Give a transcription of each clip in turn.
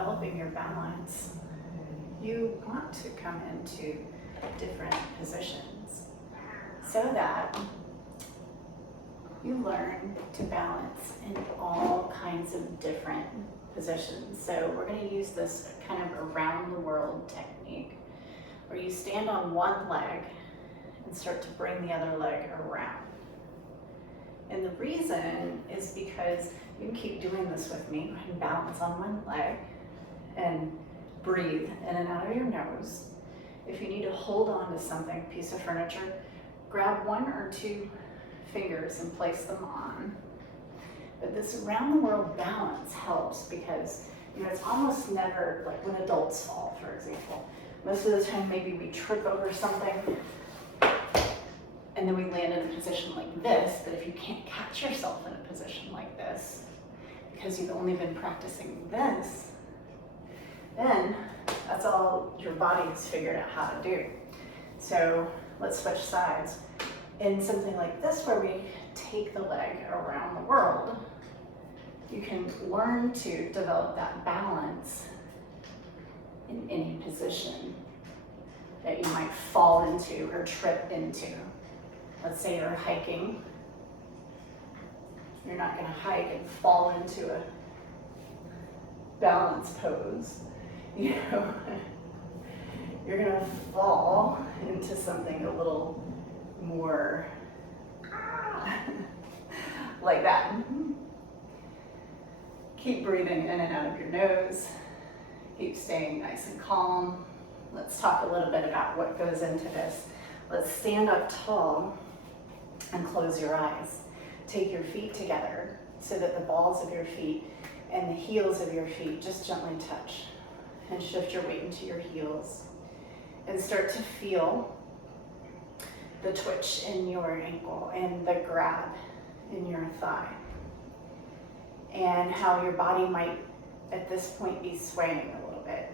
developing your balance, you want to come into different positions so that you learn to balance in all kinds of different positions. So we're going to use this kind of around the world technique where you stand on one leg and start to bring the other leg around. And the reason is because you can keep doing this with me. Go ahead and balance on one leg and breathe in and out of your nose. If you need to hold on to something, piece of furniture, grab one or two fingers and place them on. But this around the world balance helps because, you know, it's almost never like when adults fall, for example. Most of the time, maybe we trip over something and then we land in a position like this. But if you can't catch yourself in a position like this because you've only been practicing this, then that's all your body has figured out how to do. So let's switch sides. In something like this where we take the leg around the world, you can learn to develop that balance in any position that you might fall into or trip into. Let's say you're hiking. You're not going to hike and fall into a balance pose. You know, you're going to fall into something a little more like that. Keep breathing in and out of your nose. Keep staying nice and calm. Let's talk a little bit about what goes into this. Let's stand up tall and close your eyes. Take your feet together so that the balls of your feet and the heels of your feet just gently touch. And shift your weight into your heels. And start to feel the twitch in your ankle and the grab in your thigh. And how your body might, at this point, be swaying a little bit.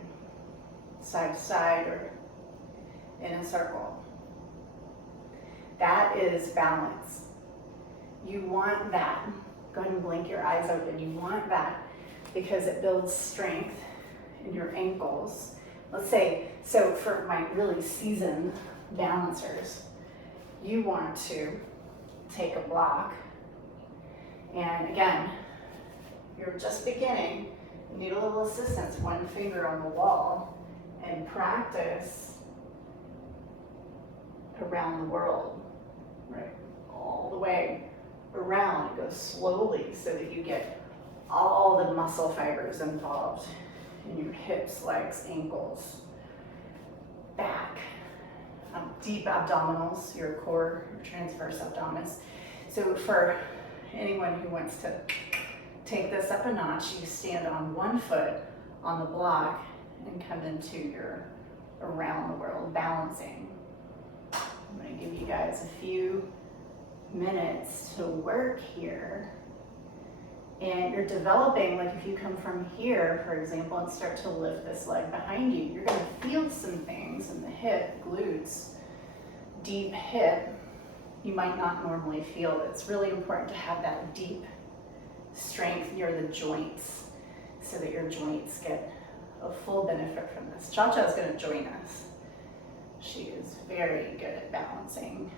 Side to side or in a circle. That is balance. You want that. Go ahead and blink your eyes open. You want that because it builds strength in your ankles. Let's say, so for my really seasoned balancers, you want to take a block, and again, you're just beginning, you need a little assistance, one finger on the wall, and practice around the world, right? All the way around. It goes slowly so that you get all the muscle fibers involved in your hips, legs, ankles, back, deep abdominals, your core, your transverse abdominis. So for anyone who wants to take this up a notch, you stand on one foot on the block and come into your around the world balancing. I'm going to give you guys a few minutes to work here. And you're developing, like if you come from here, for example, and start to lift this leg behind you, you're going to feel some things in the hip, glutes, deep hip. You might not normally feel. It's really important to have that deep strength near the joints so that your joints get a full benefit from this. Cha-Cha is going to join us. She is very good at balancing.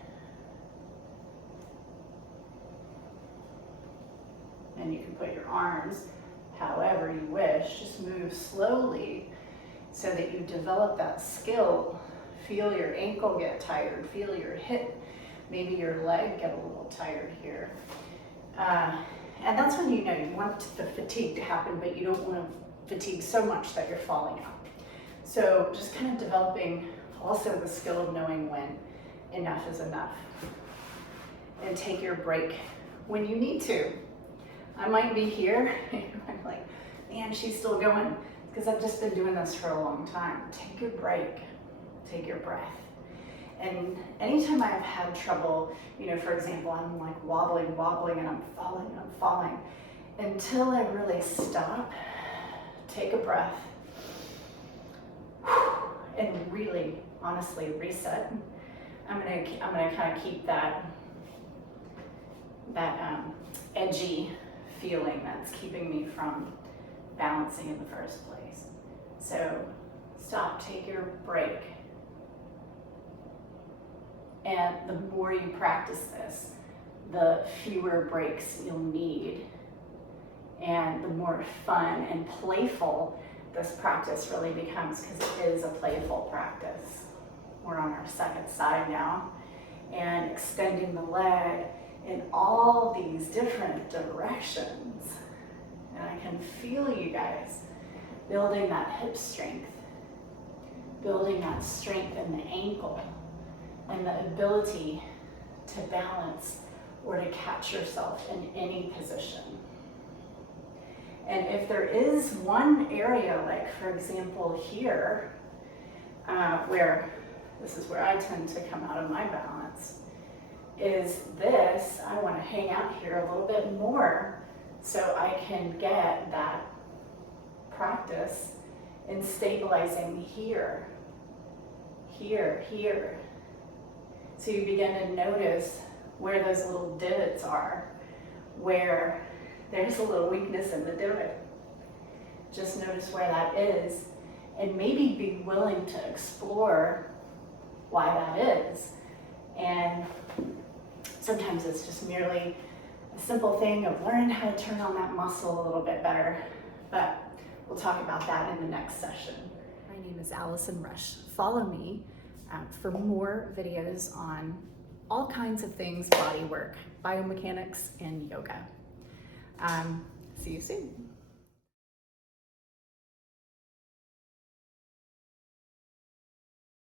And you can put your arms however you wish. Just move slowly so that you develop that skill. Feel your ankle get tired. Feel your hip, maybe your leg get a little tired here. And that's when you know you want the fatigue to happen, but you don't want to fatigue so much that you're falling out. So just kind of developing also the skill of knowing when enough is enough. And take your break when you need to. I might be here, I'm like, man, she's still going, because I've just been doing this for a long time. Take your break, take your breath. And anytime I've had trouble, you know, for example, I'm like wobbling, and I'm falling, until I really stop, take a breath, and really, honestly, reset. I'm gonna kind of keep that edgy feeling that's keeping me from balancing in the first place. So stop, take your break. And the more you practice this, the fewer breaks you'll need, and the more fun and playful this practice really becomes, because it is a playful practice. We're on our second side now, and extending the leg in all these different directions. And I can feel you guys building that hip strength, building that strength in the ankle, and the ability to balance or to catch yourself in any position. And if there is one area, like for example here, where this is where I tend to come out of my balance, is this, I want to hang out here a little bit more so I can get that practice in stabilizing here, here, here. So you begin to notice where those little divots are, where there's a little weakness in the divot. Just notice where that is, and maybe be willing to explore why that is. And sometimes it's just merely a simple thing of learning how to turn on that muscle a little bit better, but we'll talk about that in the next session. My name is Allison Rush. Follow me for more videos on all kinds of things, body work, biomechanics, and yoga. See you soon.